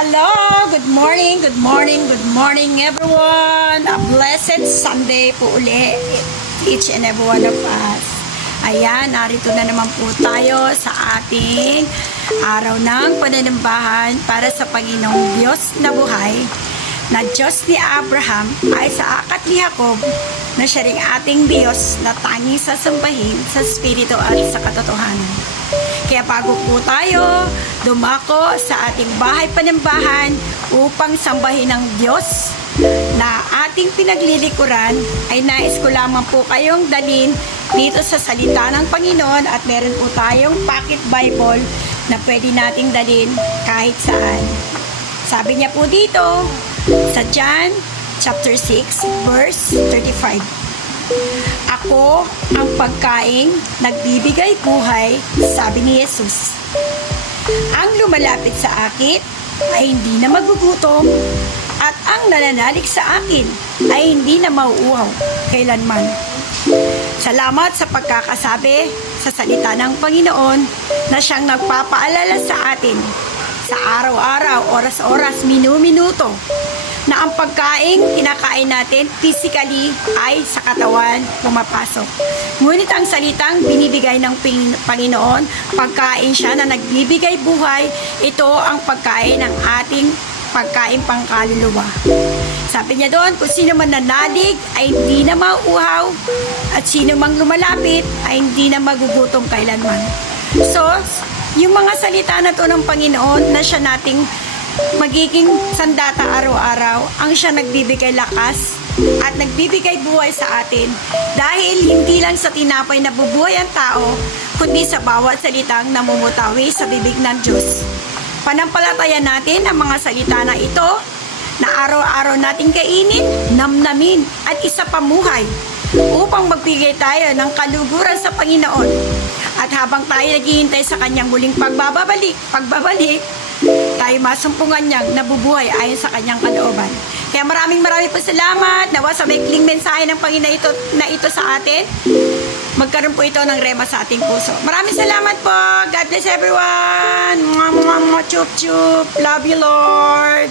Hello, good morning, good morning, good morning everyone. A blessed Sunday po uli, each and every one of us. Ayan, narito na naman po tayo sa ating araw ng pananambahan para sa Panginoong Diyos na buhay na Diyos ni Abraham ay sa akat ni Jacob na siya ring ating Diyos na tanging sasambahin sa Espiritu at sa katotohanan. Kaya bago po tayo dumako sa ating bahay panambahan upang sambahin ng Diyos na ating pinaglilikuran ay nais ko lamang po kayong dalin dito sa salita ng Panginoon at meron po tayong pocket Bible na pwede nating dalin kahit saan. Sabi niya po dito sa John chapter 6 verse 35. Ako ang pagkain nagbibigay buhay, sabi ni Jesus. Ang lumalapit sa akin ay hindi na magugutom at ang nananalig sa akin ay hindi na mauuhaw kailanman. Salamat sa pagkakasabi sa salita ng Panginoon na siyang nagpapaalala sa atin sa araw-araw, oras-oras, minu-minuto na ang pagkain kinakain natin physically ay sa katawan pumapasok. Ngunit ang salitang binibigay ng Panginoon, pagkain siya na nagbibigay buhay, ito ang pagkain ng ating pagkain pangkaluluwa. Sabi niya doon, kung sino man nanalig ay hindi na mauuhaw at sino mang lumalapit ay hindi na magugutom kailanman. So, yung mga salita na to ng Panginoon na siya nating magiging sandata araw-araw ang siya nagbibigay lakas at nagbibigay buhay sa atin dahil hindi lang sa tinapay na bubuhay ang tao kundi sa bawat salitang namumutawi sa bibig ng Diyos. Panampalatayan natin ang mga salita na ito na araw-araw nating kainin, namnamin at isa pamuhay upang magbigay tayo ng kaluguran sa Panginoon. At habang tayo naghihintay sa kanyang muling pagbabalik, pagbabalik, tayo masumpungan niyang nabubuhay ayon sa kanyang kalooban. Kaya maraming maraming po salamat. Nawa sa maikling mensahe ng Panginoon ito, na ito sa atin. Magkaroon po ito ng rema sa ating puso. Maraming salamat po. God bless everyone. Mwah, mwah, mwah, chup, chup. Love you, Lord.